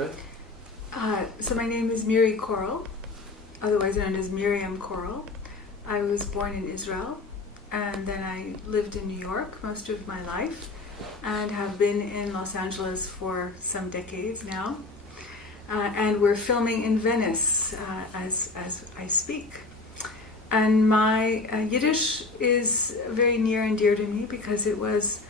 Good. So my name is Miri Coral, otherwise known as Miriam Coral. I was born in Israel, and then I lived in New York most of my life, and have been in Los Angeles for some decades now. And we're filming in Venice as I speak. And my Yiddish is very near and dear to me because it was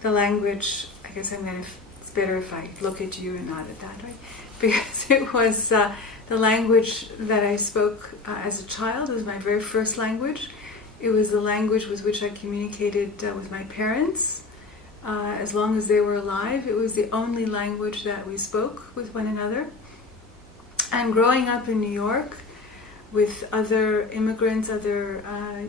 the language. I guess it's better if I look at you and not at that, right? Because it was the language that I spoke as a child. It was my very first language. It was the language with which I communicated with my parents. As long as they were alive, it was the only language that we spoke with one another. And growing up in New York with other immigrants, other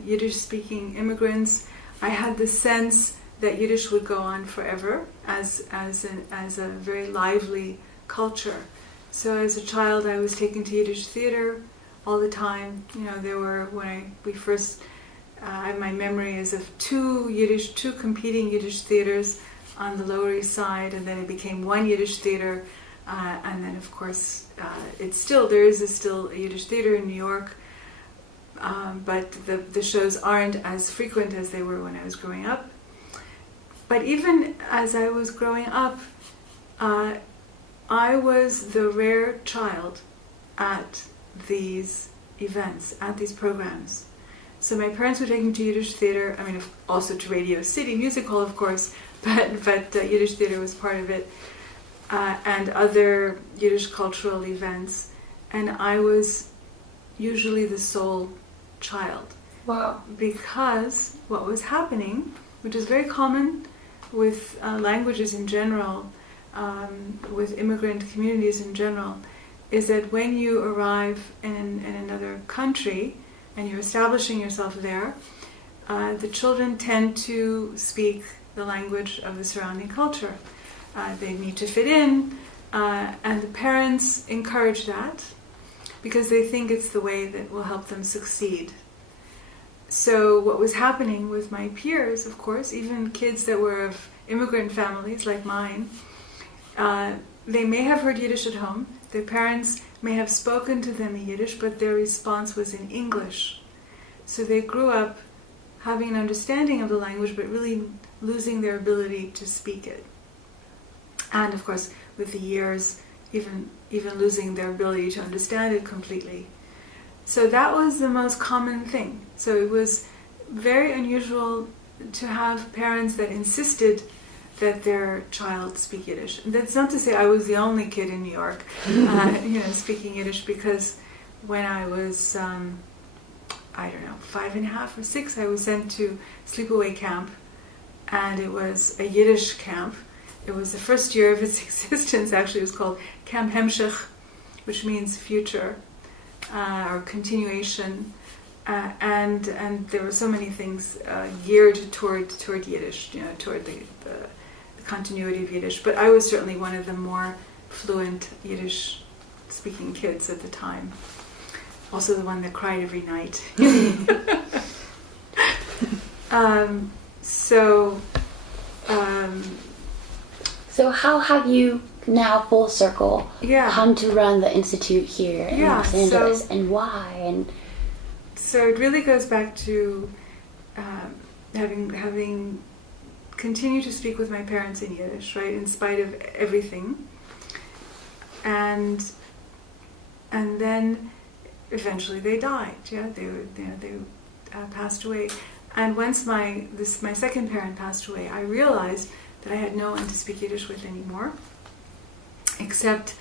Yiddish-speaking immigrants, I had the sense that Yiddish would go on forever as a very lively culture. So as a child, I was taken to Yiddish theater all the time. You know, there were my memory is of two competing Yiddish theaters on the Lower East Side, and then it became one Yiddish theater, and then of course there is still a Yiddish theater in New York, but the shows aren't as frequent as they were when I was growing up. But even as I was growing up, I was the rare child at these events, at these programs. So my parents would take me to Yiddish theater, also to Radio City Music Hall, of course, but Yiddish theater was part of it, and other Yiddish cultural events. And I was usually the sole child. Wow. Because what was happening, which is very common with languages in general, with immigrant communities in general, is that when you arrive in another country and you're establishing yourself there, the children tend to speak the language of the surrounding culture. They need to fit in, and the parents encourage that because they think it's the way that will help them succeed. So what was happening with my peers, of course, even kids that were of immigrant families like mine, they may have heard Yiddish at home. Their parents may have spoken to them in Yiddish, but their response was in English. So they grew up having an understanding of the language, but really losing their ability to speak it. And of course, with the years, even losing their ability to understand it completely. So that was the most common thing. So it was very unusual to have parents that insisted that their child speak Yiddish. And that's not to say I was the only kid in New York, speaking Yiddish, because when I was, 5.5 or 6, I was sent to sleepaway camp, and it was a Yiddish camp. It was the first year of its existence. Actually, it was called Camp Hemshech, which means future or continuation, and there were so many things geared toward Yiddish, toward the continuity of Yiddish. But I was certainly one of the more fluent Yiddish-speaking kids at the time. Also the one that cried every night. So how have you now full circle come to run the institute here in Los Angeles, and why? And so it really goes back to having continued to speak with my parents in Yiddish, right, in spite of everything, and then eventually they died. They passed away, and once my second parent passed away, I realized that I had no one to speak Yiddish with anymore, except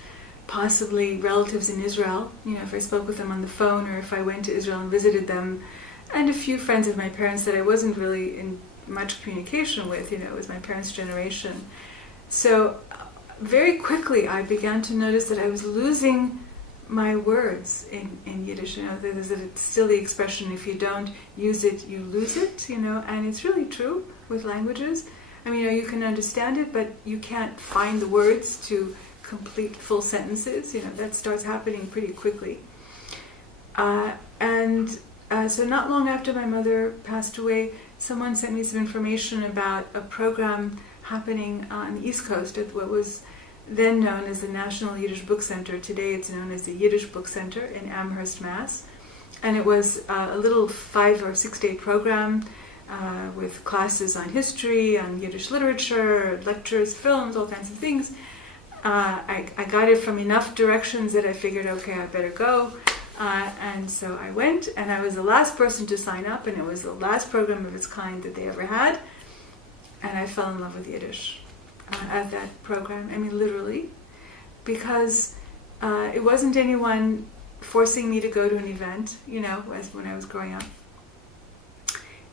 possibly relatives in Israel, if I spoke with them on the phone, or if I went to Israel and visited them, and a few friends of my parents that I wasn't really in much communication with. It was my parents' generation. So very quickly I began to notice that I was losing my words in Yiddish. There's still the expression, if you don't use it, you lose it, and it's really true with languages. You can understand it, but you can't find the words to complete full sentences. That starts happening pretty quickly. So not long after my mother passed away, someone sent me some information about a program happening on the East Coast at what was then known as the National Yiddish Book Center. Today it's known as the Yiddish Book Center in Amherst, Mass. And it was a little 5 or 6 day program with classes on history, on Yiddish literature, lectures, films, all kinds of things. I got it from enough directions that I figured, okay, I better go. And so I went, and I was the last person to sign up, and it was the last program of its kind that they ever had. And I fell in love with Yiddish at that program. I mean, literally, because it wasn't anyone forcing me to go to an event, as when I was growing up.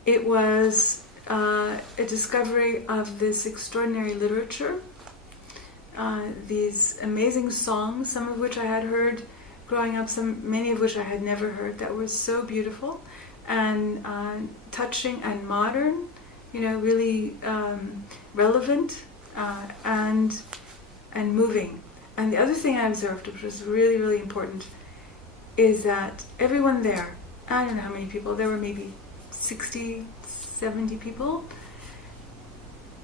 It was a discovery of this extraordinary literature, these amazing songs, some of which I had heard growing up, many of which I had never heard, that were so beautiful and touching and modern, really relevant and moving. And the other thing I observed, which was really, really important, is that everyone there, I don't know how many people, there were maybe 60, 70 people.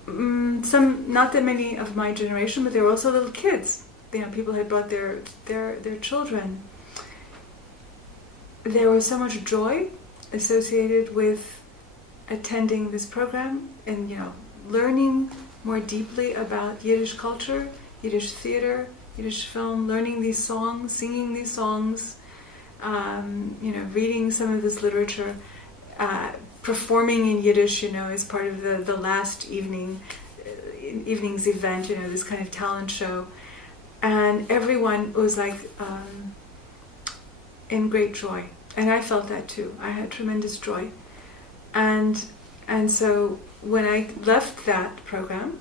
Some, not that many of my generation, but there were also little kids. People had brought their children. There was so much joy associated with attending this program and, learning more deeply about Yiddish culture, Yiddish theater, Yiddish film, learning these songs, singing these songs, reading some of this literature, performing in Yiddish, as part of the last evening's event, this kind of talent show. And everyone was like in great joy. And I felt that too. I had tremendous joy. And so when I left that program,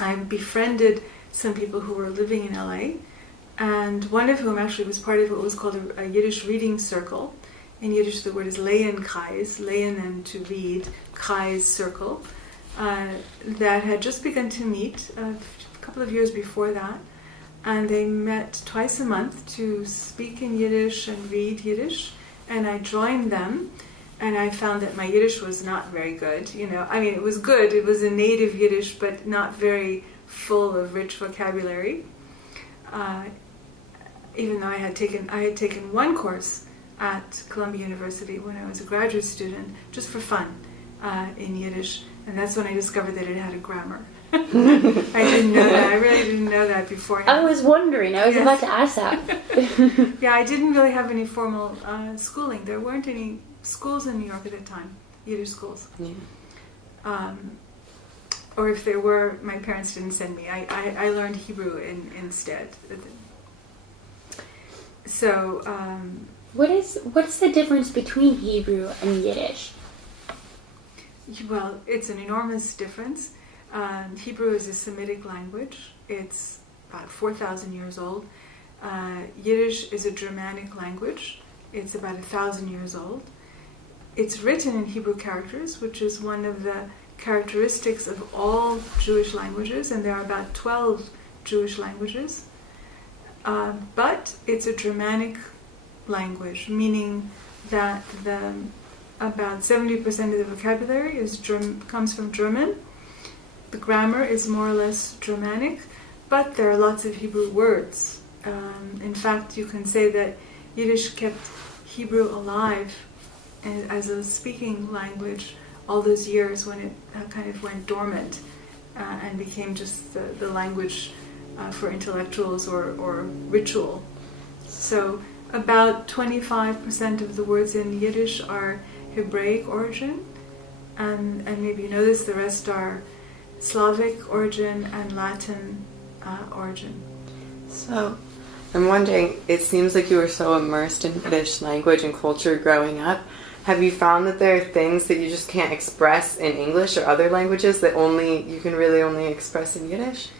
I befriended some people who were living in LA, and one of whom actually was part of what was called a Yiddish reading circle. In Yiddish, the word is leyen kais, leyen and to read, kais circle, that had just begun to meet a couple of years before that. And they met twice a month to speak in Yiddish and read Yiddish. And I joined them, and I found that my Yiddish was not very good. It was good. It was a native Yiddish, but not very full of rich vocabulary. Even though I had taken one course at Columbia University when I was a graduate student, just for fun, in Yiddish, and that's when I discovered that it had a grammar. I didn't know that. I really didn't know that beforehand. I was wondering. I was about to ask that. Yeah, I didn't really have any formal schooling. There weren't any schools in New York at that time, Yiddish schools. Yeah. Or if there were, my parents didn't send me. I learned Hebrew instead. So, what's the difference between Hebrew and Yiddish? Well, it's an enormous difference. Hebrew is a Semitic language. It's about 4,000 years old. Yiddish is a Germanic language. It's about 1,000 years old. It's written in Hebrew characters, which is one of the characteristics of all Jewish languages, and there are about 12 Jewish languages. But it's a Germanic language, meaning that about 70% of the vocabulary comes from German. The grammar is more or less Germanic, but there are lots of Hebrew words. In fact, you can say that Yiddish kept Hebrew alive as a speaking language all those years when it kind of went dormant and became just the language for intellectuals or ritual. So about 25% of the words in Yiddish are Hebraic origin, and maybe you know this, the rest are Slavic origin and Latin origin. So, I'm wondering, it seems like you were so immersed in Yiddish language and culture growing up. Have you found that there are things that you just can't express in English or other languages that you can really only express in Yiddish?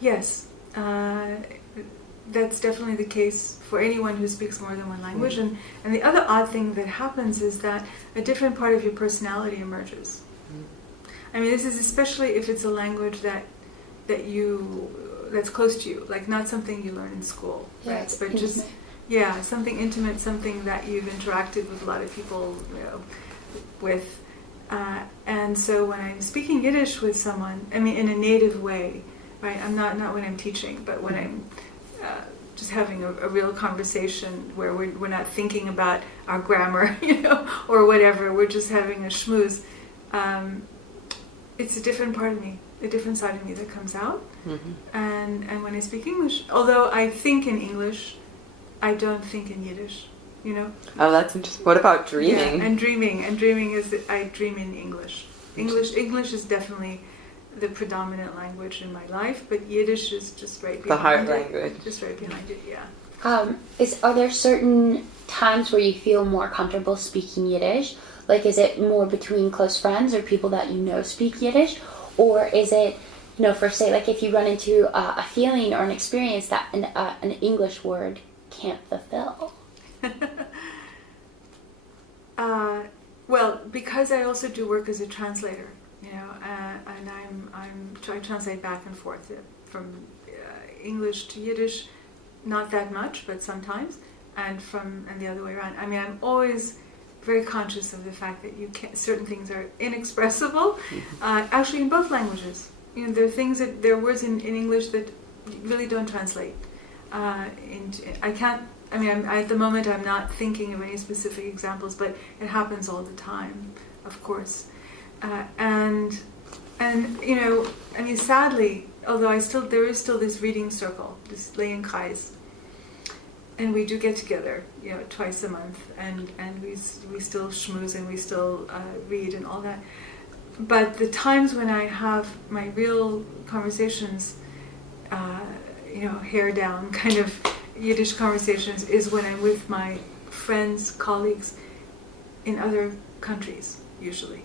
Yes, that's definitely the case for anyone who speaks more than one language. And the other odd thing that happens is that a different part of your personality emerges. I mean, this is especially if it's a language that's close to you, like not something you learn in school, right? But intimate. Just something intimate, something that you've interacted with a lot of people with. And so when I'm speaking Yiddish with someone, I mean, in a native way, right? I'm not when I'm teaching, but when I'm just having a real conversation where we're not thinking about our grammar, or whatever. We're just having a schmooze. It's a different part of me, a different side of me that comes out. And when I speak English, although I think in English, I don't think in Yiddish. Oh, that's interesting. What about dreaming? Yeah, and dreaming is that I dream in English. English is definitely the predominant language in my life, but Yiddish is just right behind it. The heart language. Just right behind it, yeah. Are there certain times where you feel more comfortable speaking Yiddish? Like, is it more between close friends or people that you know speak Yiddish? Or is it, for say, like if you run into a feeling or an experience that an English word can't fulfill? Well, because I also do work as a translator, and I translate back and forth from English to Yiddish, not that much, but sometimes, and the other way around. I mean, I'm always very conscious of the fact that certain things are inexpressible, actually in both languages. There are words in English that really don't translate. At the moment I'm not thinking of any specific examples, but it happens all the time, of course. Sadly, although there is still this reading circle, this Lehenkreis, and we do get together, twice a month, and we still schmooze and we still read and all that. But the times when I have my real conversations, hair down kind of Yiddish conversations, is when I'm with my friends, colleagues in other countries, usually.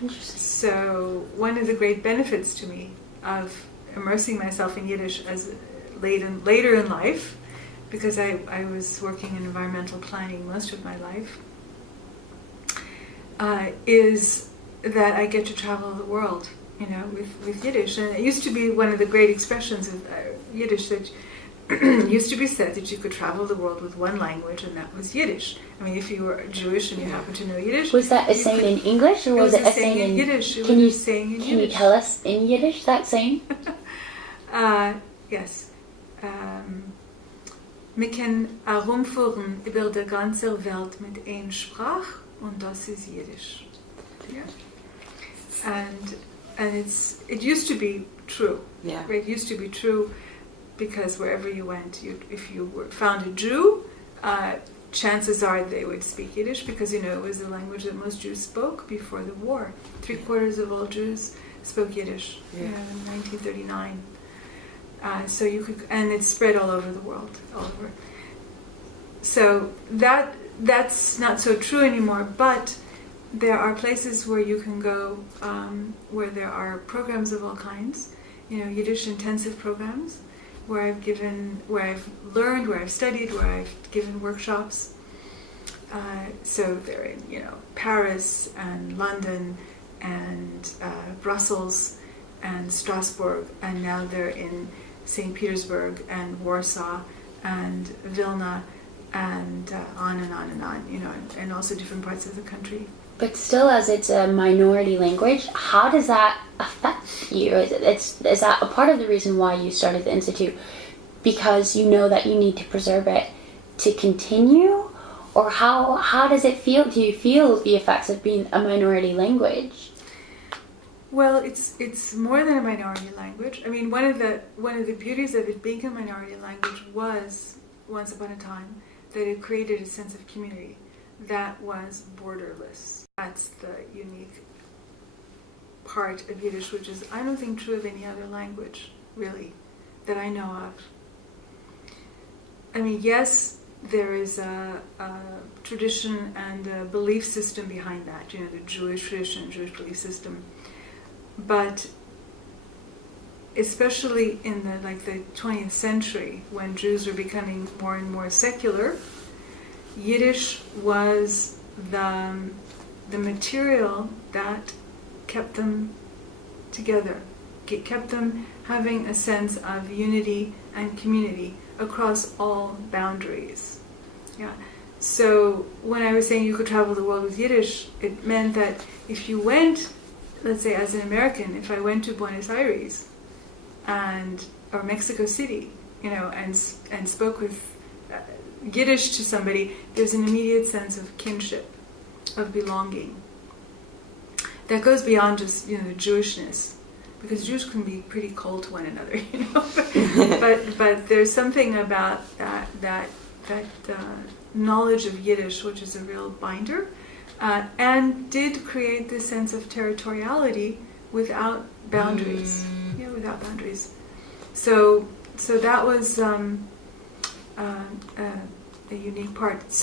Interesting. So one of the great benefits to me of immersing myself in Yiddish as later in life, because I was working in environmental planning most of my life, is that I get to travel the world, with Yiddish. And it used to be one of the great expressions of Yiddish that used to be said that you could travel the world with one language, and that was Yiddish. I mean, if you were Jewish and you happened to know Yiddish... Was that a saying in English, or was it a saying in Yiddish? Can you tell us in Yiddish that saying? Yes. Wir können herumfahren über die ganze Welt mit einer Sprache, und das ist Yiddish. Yeah. And it used to be true. Yeah. It used to be true because wherever you went, if you found a Jew, chances are they would speak Yiddish, because it was the language that most Jews spoke before the war. 3/4 of all Jews spoke Yiddish in 1939. So you could, and it's spread all over the world, all over. So that's not so true anymore. But there are places where you can go, where there are programs of all kinds, Yiddish intensive programs, where I've learned, where I've studied, where I've given workshops. So they're in, Paris and London and Brussels and Strasbourg, and now they're in St. Petersburg and Warsaw and Vilna and on and on and on, and also different parts of the country. But still, as it's a minority language, how does that affect you? Is that a part of the reason why you started the Institute? Because you know that you need to preserve it to continue? Or how does it feel? Do you feel the effects of being a minority language? Well, it's more than a minority language. I mean, one of the beauties of it being a minority language was, once upon a time, that it created a sense of community that was borderless. That's the unique part of Yiddish, which is, I don't think, true of any other language, really, that I know of. I mean, yes, there is a tradition and a belief system behind that, the Jewish tradition, Jewish belief system. But especially in the 20th century, when Jews were becoming more and more secular, Yiddish was the material that kept them together. It kept them having a sense of unity and community across all boundaries. Yeah. So when I was saying you could travel the world with Yiddish, it meant that if you went, let's say as an American, if I went to Buenos Aires, or Mexico City, and spoke with Yiddish to somebody, there's an immediate sense of kinship, of belonging. That goes beyond just Jewishness, because Jews can be pretty cold to one another, but there's something about that knowledge of Yiddish, which is a real binder, and did create this sense of territoriality without boundaries. Without boundaries. So that was a unique part. That's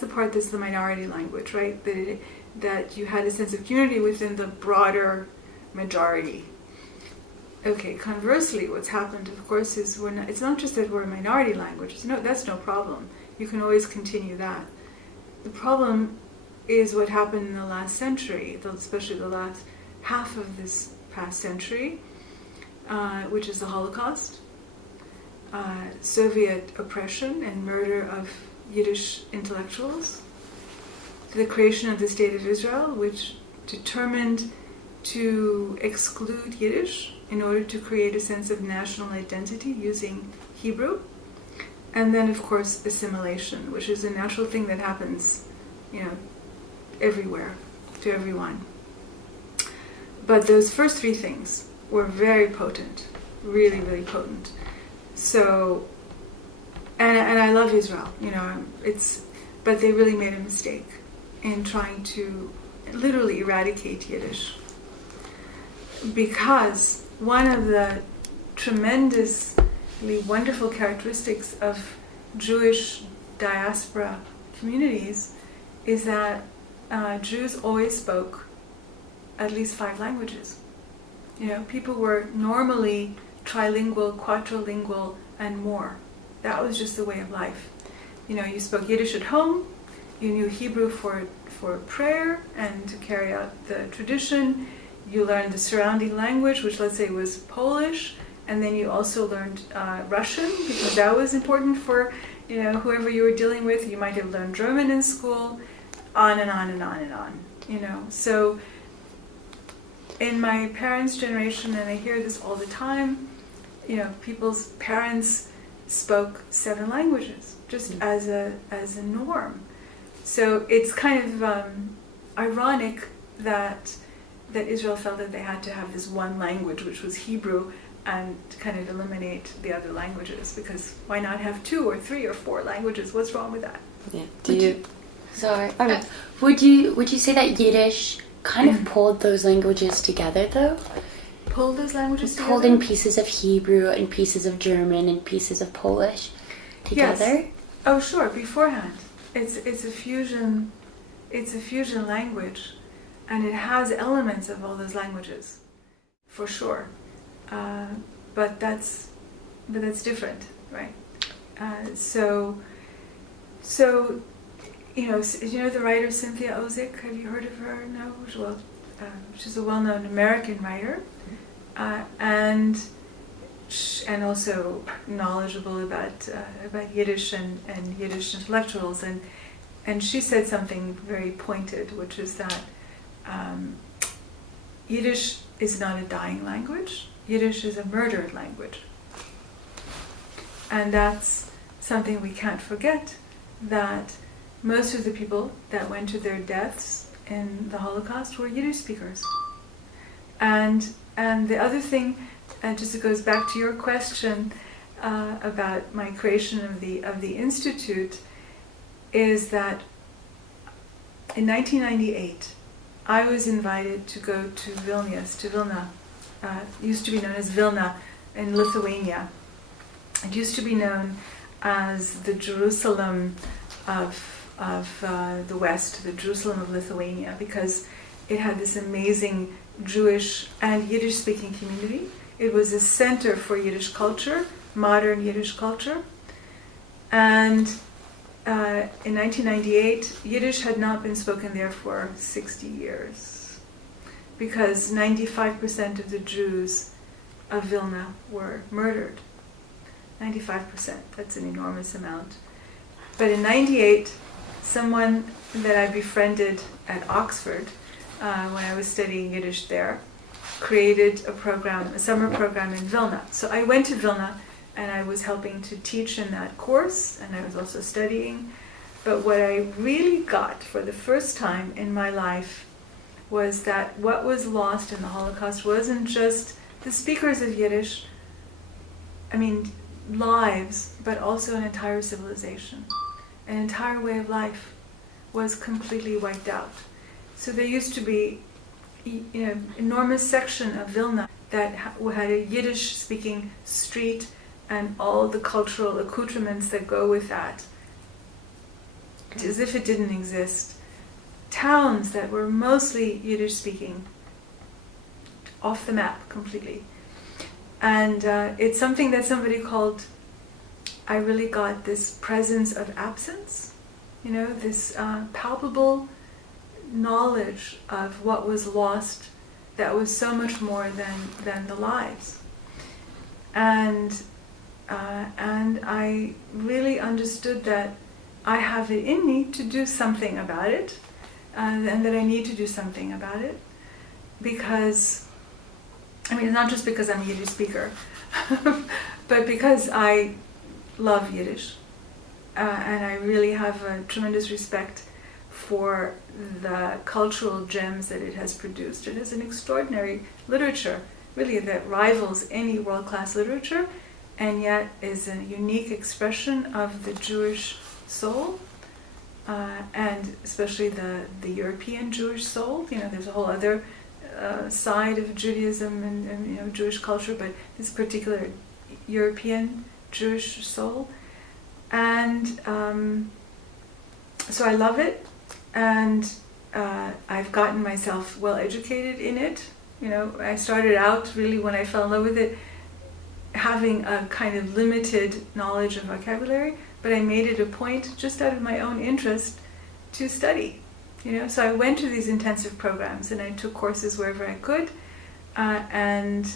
the part that's the minority language, right? That you had a sense of community within the broader majority. Okay, conversely, what's happened, of course, is it's not just that we're a minority language. No, that's no problem. You can always continue that. The problem is what happened in the last century, especially the last half of this past century, which is the Holocaust, Soviet oppression and murder of Yiddish intellectuals, the creation of the State of Israel, which determined to exclude Yiddish in order to create a sense of national identity using Hebrew, and then, of course, assimilation, which is a natural thing that happens, everywhere, to everyone. But those first three things were very potent, really, really potent. So, and I love Israel, but they really made a mistake in trying to literally eradicate Yiddish. Because one of the tremendously wonderful characteristics of Jewish diaspora communities is that Jews always spoke at least 5 languages. People were normally trilingual, quadrilingual, and more. That was just the way of life. You spoke Yiddish at home, you knew Hebrew for prayer and to carry out the tradition, you learned the surrounding language, which let's say was Polish, and then you also learned Russian, because that was important for whoever you were dealing with. You might have learned German in school, on and on and on and on. So in my parents' generation, and I hear this all the time, people's parents spoke 7 languages just as a norm. So it's kind of ironic that Israel felt that they had to have this one language, which was Hebrew, and kind of eliminate the other languages, because why not have 2 or 3 or 4 languages? What's wrong with that? Yeah. Sorry. Would you say that Yiddish kind of pulled those languages together, though? Pulled those languages together? Pulled in pieces of Hebrew and pieces of German and pieces of Polish together? Yes. Oh, sure. Beforehand, it's a fusion. It's a fusion language, and it has elements of all those languages, for sure. But that's different, right? So the writer Cynthia Ozick? Have you heard of her? No? Well, she's a well-known American writer, and also knowledgeable about Yiddish and Yiddish intellectuals, and she said something very pointed, which is that Yiddish is not a dying language. Yiddish is a murdered language, and that's something we can't forget. That most of the people that went to their deaths in the Holocaust were Yiddish speakers. And the other thing, and just it goes back to your question about my creation of the Institute, is that in 1998 I was invited to go to Vilna, used to be known as Vilna in Lithuania. It used to be known as the Jerusalem of the West, the Jerusalem of Lithuania, because it had this amazing Jewish and Yiddish-speaking community. It was a center for Yiddish culture, modern Yiddish culture. And in 1998, Yiddish had not been spoken there for 60 years, because 95% of the Jews of Vilna were murdered. 95%, that's an enormous amount. But in 98, someone that I befriended at Oxford, when I was studying Yiddish there, created a summer program in Vilna. So I went to Vilna and I was helping to teach in that course, and I was also studying. But what I really got for the first time in my life was that what was lost in the Holocaust wasn't just the speakers of Yiddish, lives, but also an entire civilization. An entire way of life was completely wiped out. So there used to be enormous section of Vilna that had a Yiddish-speaking street and all the cultural accoutrements that go with that, as if it didn't exist. Towns that were mostly Yiddish-speaking, off the map completely. And it's something that somebody called, I really got this presence of absence, this palpable knowledge of what was lost that was so much more than the lives. And I really understood that I have it in me to do something about it, and that I need to do something about it, because, it's not just because I'm a Yiddish speaker, but because I love Yiddish, and I really have a tremendous respect for the cultural gems that it has produced. It has an extraordinary literature, really, that rivals any world-class literature, and yet is a unique expression of the Jewish soul, and especially the European Jewish soul. There's a whole other side of Judaism and Jewish culture, but this particular European Jewish soul. And so I love it, and I've gotten myself well educated in it. I started out really, when I fell in love with it, having a kind of limited knowledge of vocabulary, but I made it a point, just out of my own interest, to study. So I went to these intensive programs and I took courses wherever I could, and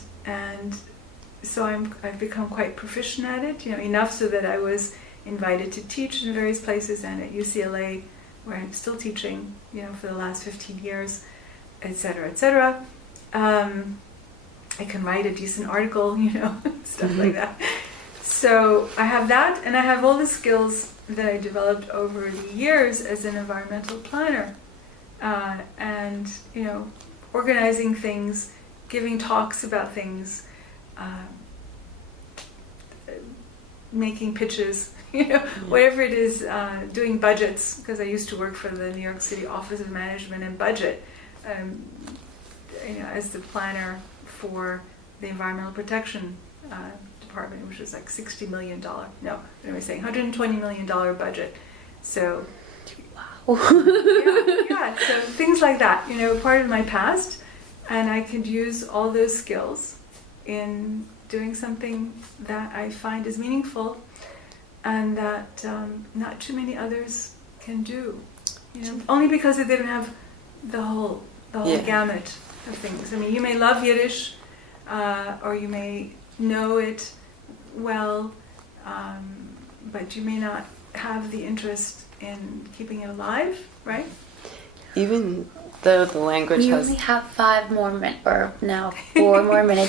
so I've become quite proficient at it. Enough so that I was invited to teach in various places, and at UCLA, where I'm still teaching, for the last 15 years, etc., etc. I can write a decent article, stuff like that. So I have that, and I have all the skills that I developed over the years as an environmental planner, and organizing things, giving talks about things, making pitches, whatever it is, doing budgets, because I used to work for the New York City Office of Management and Budget, as the planner for the Environmental Protection Department, which was like $60 million. No, what am I saying? $120 million budget. So, wow. yeah. So things like that, part of my past, and I could use all those skills in doing something that I find is meaningful, and that not too many others can do. Only because they didn't have the whole gamut of things. You may love Yiddish, or you may know it well, but you may not have the interest in keeping it alive, right? Even though the language we has... only have 4 more minutes.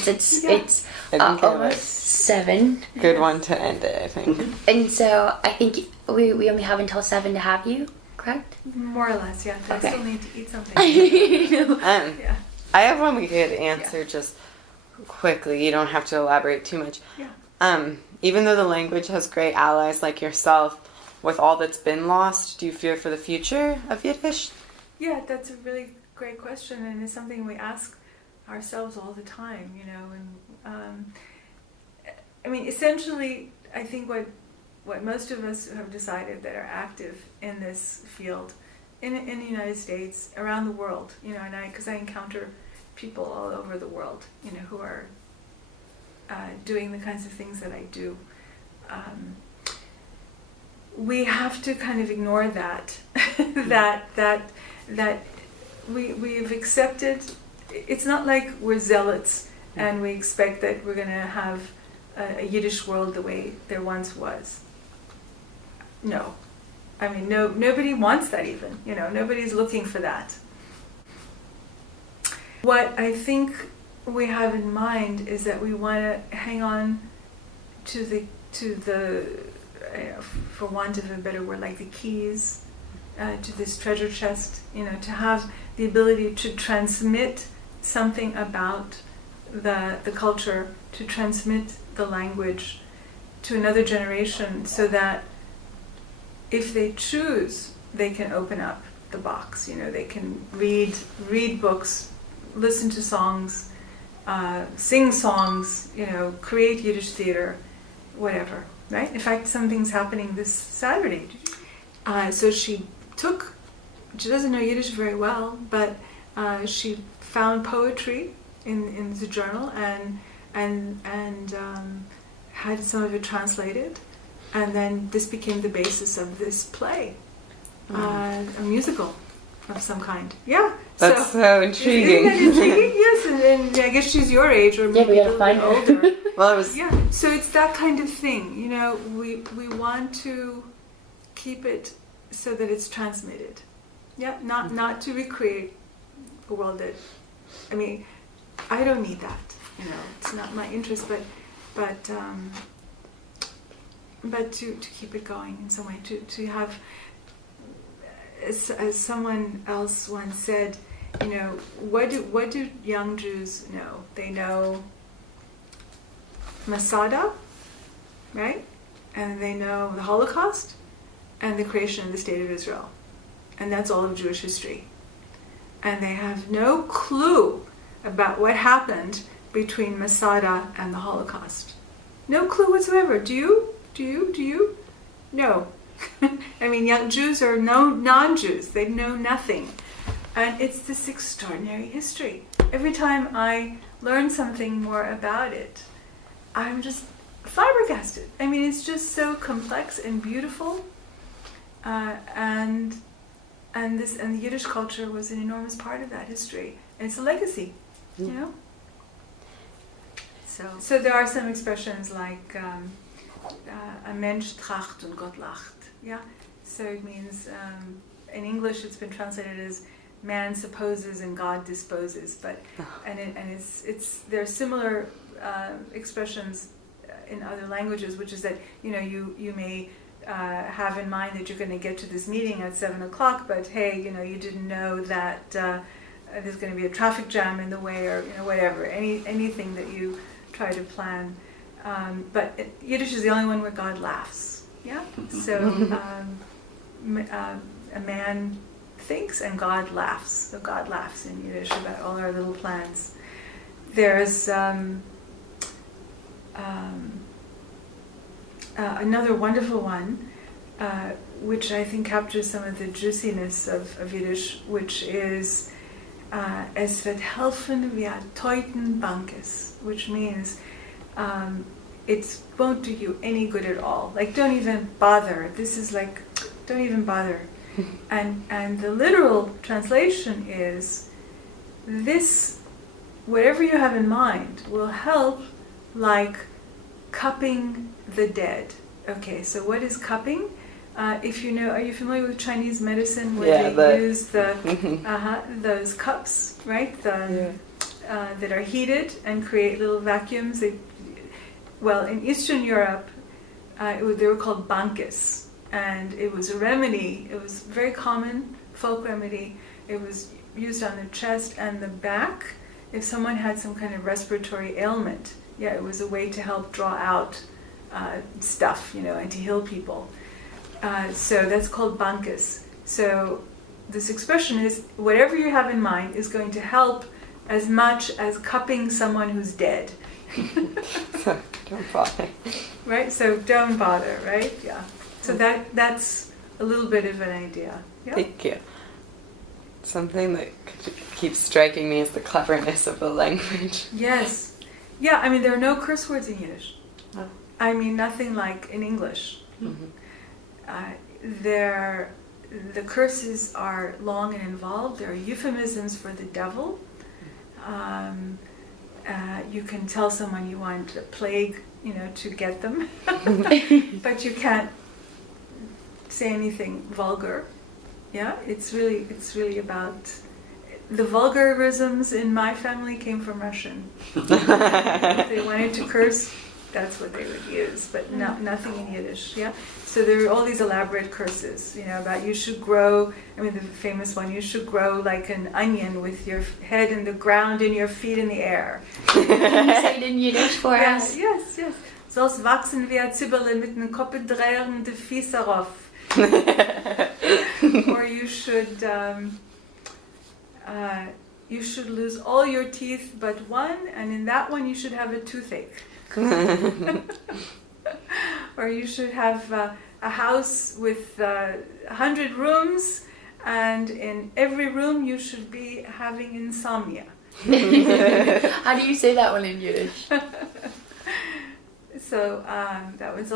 It's almost 7. Good one to end it, I think. And so I think we only have until 7 to have you, correct? More or less, yeah. I Okay. still need to eat something. Yeah. I have one we could answer just quickly. You don't have to elaborate too much. Yeah. Even though the language has great allies like yourself, with all that's been lost, do you fear for the future of Yiddish? Yeah, that's a really great question, and it's something we ask ourselves all the time, and essentially, I think what most of us have decided that are active in this field, in the United States, around the world, because I encounter people all over the world, who are doing the kinds of things that I do. We have to kind of ignore that, that we've accepted. It's not like we're zealots and we expect that we're going to have a Yiddish world the way there once was. No. Nobody wants that even. Nobody's looking for that. What I think we have in mind is that we want to hang on to the for want of a better word, like the keys to this treasure chest, to have the ability to transmit something about the culture, to transmit the language to another generation, so that if they choose, they can open up the box. They can read books, listen to songs, sing songs, create Yiddish theater, whatever, right? In fact, something's happening this Saturday. So she doesn't know Yiddish very well, but she found poetry in the journal and had some of it translated, and then this became the basis of this play, a musical of some kind. Yeah. That's so intriguing. Isn't that intriguing? Yes, and I guess she's your age or maybe we a gotta little find bit her. older. Well, it was. Yeah, so it's that kind of thing. We want to keep it so that it's transmitted. Yeah, not to recreate a world that, I don't need that. It's not my interest, but to keep it going in some way, to have, as someone else once said, what do young Jews know? They know Masada, right? And they know the Holocaust and the creation of the State of Israel. And that's all of Jewish history. And they have no clue about what happened between Masada and the Holocaust. No clue whatsoever. Do you? No. Young Jews are non-Jews. They know nothing. And it's this extraordinary history. Every time I learn something more about it, I'm just flabbergasted. It's just so complex and beautiful. And the Yiddish culture was an enormous part of that history. And it's a legacy, So there are some expressions like a Mensch tracht und Gott lacht. Yeah. So it means in English it's been translated as man supposes and God disposes, but it's there are similar expressions in other languages, which is that you may have in mind that you're going to get to this meeting at 7:00, but hey, you didn't know that there's going to be a traffic jam in the way, or whatever, anything that you try to plan. But Yiddish is the only one where God laughs. Yeah. So a man thinks and God laughs. So God laughs in Yiddish about all our little plans. There's another wonderful one, which I think captures some of the juiciness of Yiddish, which is Es wird helfen wie a teuten Bankes, which means it won't do you any good at all. Like, don't even bother. This is like, don't even bother. And the literal translation is, this, whatever you have in mind, will help like cupping the dead. Okay, so what is cupping? If you know, are you familiar with Chinese medicine where they use those cups, right? That are heated and create little vacuums. In Eastern Europe, they were called bankes, and it was a remedy. It was a very common folk remedy. It was used on the chest and the back if someone had some kind of respiratory ailment. Yeah, it was a way to help draw out stuff, and to heal people. So that's called bankes. So this expression is, whatever you have in mind is going to help as much as cupping someone who's dead. So don't bother. Right? So don't bother, right? Yeah. So that's a little bit of an idea. Yeah? Thank you. Something that keeps striking me is the cleverness of the language. Yes. Yeah, there are no curse words in Yiddish. Oh. Nothing like in English. Mm-hmm. The curses are long and involved. There are euphemisms for the devil. You can tell someone you want a plague, to get them, but you can't say anything vulgar. Yeah, it's really about the vulgarisms in my family came from Russian. If they wanted to curse, that's what they would use, but nothing in Yiddish. Yeah. So there are all these elaborate curses, about you should grow. I mean, the famous one: you should grow like an onion with your head in the ground and your feet in the air. Can you say it in Yiddish for us? Yes. Sollst wachsen wie ein Zwiebeln mit den Koppen drehen und die Füße rauf. Or you should lose all your teeth but one, and in that one you should have a toothache. Or you should have a house with 100 rooms, and in every room you should be having insomnia. How do you say that one in Yiddish? So that was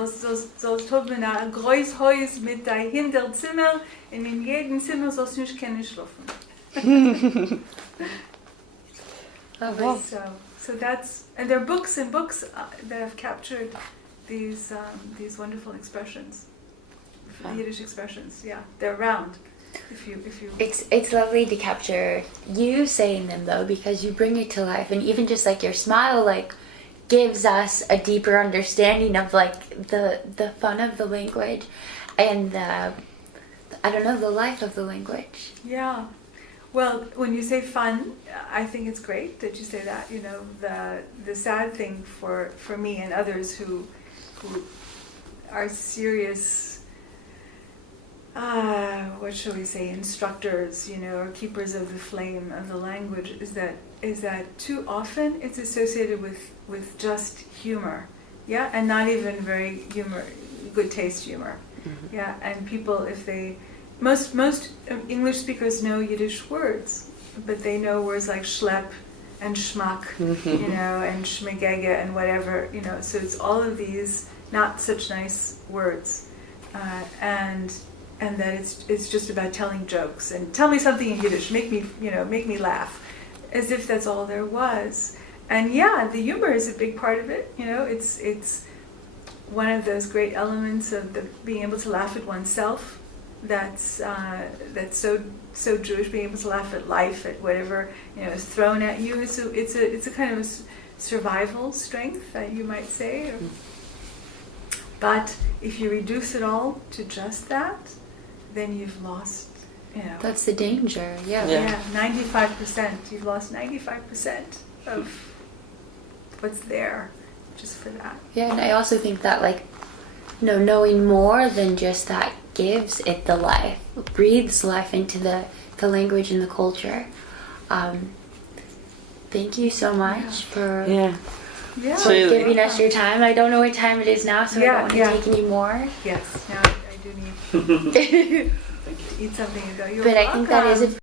so told man ein großes Haus mit ein Hinterzimmer, und in jedem Zimmer sollst du nicht können schlafen. Oh, wow. So that's, and there are books and books that have captured these wonderful expressions, Yiddish expressions. Yeah, they're around. If you. It's lovely to capture you saying them though, because you bring it to life, and even just like your smile, like, gives us a deeper understanding of like the fun of the language, and the life of the language. Yeah. Well, when you say fun, I think it's great that you say that. The sad thing for me and others who are serious, what shall we say, instructors, or keepers of the flame of the language, is that too often it's associated with just humor, yeah, and not even very good taste humor, yeah. And people, if they most English speakers know Yiddish words, but they know words like schlepp and schmuck, and schmegege and whatever, So it's all of these not such nice words, and that it's just about telling jokes and tell me something in Yiddish, make me laugh, as if that's all there was. And yeah, the humor is a big part of it. It's one of those great elements of being able to laugh at oneself. That's so Jewish, being able to laugh at life, at whatever is thrown at you. It's a kind of a survival strength, you might say. But if you reduce it all to just that, then you've lost. That's the danger. Yeah. 95%. You've lost 95% of what's there, just for that. Yeah, and I also think that knowing more than just that gives it the life, breathes life into the language and the culture. Thank you so much for giving us your time. I don't know what time it is now, so I don't want to take any more. Yes, now I do need to eat something and go. You're but welcome. I think that is it.